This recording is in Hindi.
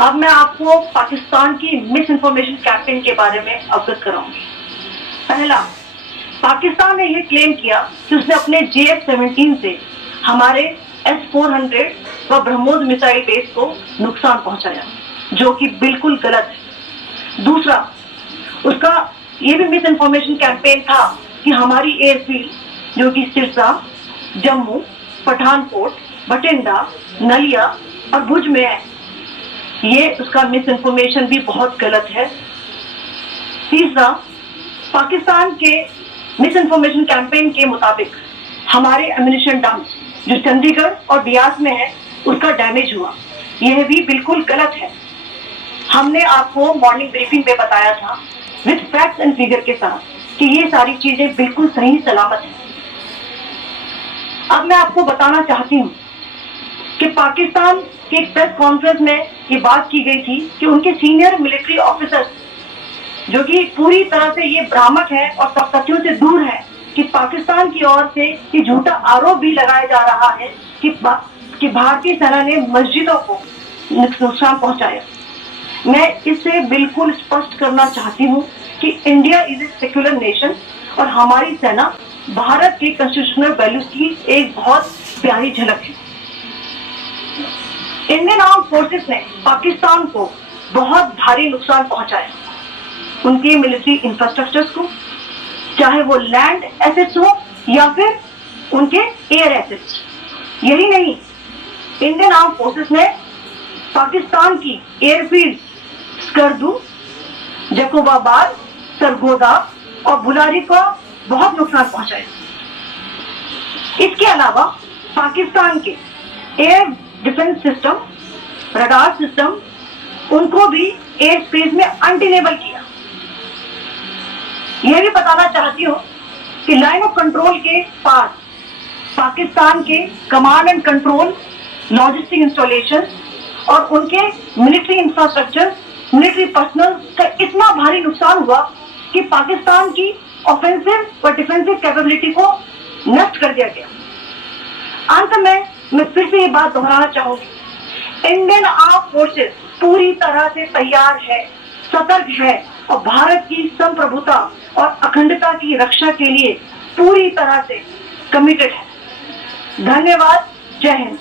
अब मैं आपको पाकिस्तान की मिस इन्फॉर्मेशन कैंपेन के बारे में अवगत कराऊंगी। पहला, पाकिस्तान ने यह क्लेम किया कि उसने अपने JF-17 से हमारे S-400 व ब्रह्मोस मिसाइल बेस को नुकसान पहुंचाया, जो कि बिल्कुल गलत है। दूसरा, उसका यह भी मिस इन्फॉर्मेशन कैंपेन था कि हमारी एयरफील्ड जो कि सिरसा, जम्मू, पठानकोट, बठिंडा, नलिया और भुज में है, ये उसका मिस इन्फॉर्मेशन भी बहुत गलत है। तीसरा, पाकिस्तान के मिस इन्फॉर्मेशन कैंपेन के मुताबिक हमारे एम्यूनिशन डंप जो चंडीगढ़ और बियास में है उसका डैमेज हुआ, यह भी बिल्कुल गलत है। हमने आपको मॉर्निंग ब्रीफिंग में बताया था विद फैक्ट्स एंड फिगर के साथ कि ये सारी चीजें बिल्कुल सही सलामत हैं। अब मैं आपको बताना चाहती हूँ कि पाकिस्तान की एक प्रेस कॉन्फ्रेंस में ये बात की गई थी कि उनके सीनियर मिलिट्री ऑफिसर्स जो कि पूरी तरह से ये भ्रामक है और तथ्यों से दूर है कि पाकिस्तान की ओर से ये झूठा आरोप भी लगाया जा रहा है कि भारतीय सेना ने मस्जिदों को नुकसान पहुंचाया। मैं इससे बिल्कुल स्पष्ट करना चाहती हूँ कि India is a secular nation और हमारी सेना भारत के कॉन्स्टिट्यूशनल वैल्यूज की एक बहुत प्यारी झलक है। इंडियन आर्म फोर्सेस ने पाकिस्तान को बहुत भारी नुकसान पहुंचाया, उनके मिलिट्री इंफ्रास्ट्रक्चर्स को, चाहे वो लैंड एसेट्स हो या फिर उनके एयर एसेट्स। यही नहीं, इंडियन आर्म फोर्सेस ने पाकिस्तान की एयरफील्ड स्कर्दू, जैकोबाबाद, सरगोदा और बुलारी को बहुत नुकसान पहुंचाया। इसके अलावा पाकिस्तान के air defence system, radar system, उनको भी एयर स्पेस में अनटेनेबल किया। यह भी बताना चाहती हूँ कि लाइन ऑफ कंट्रोल के पास पाकिस्तान के command and control, logistic installation और उनके मिलिट्री इंफ्रास्ट्रक्चर, मिलिट्री पर्सनल का इतना भारी नुकसान हुआ कि पाकिस्तान की ऑफेंसिव और डिफेंसिव कैपेबिलिटी को नष्ट कर दिया गया। अंत में मैं फिर से ये बात दोहराना चाहूंगी, इंडियन आर्म फोर्सेस पूरी तरह से तैयार है, सतर्क है और भारत की संप्रभुता और अखंडता की रक्षा के लिए पूरी तरह से कमिटेड है। धन्यवाद। जय हिंद।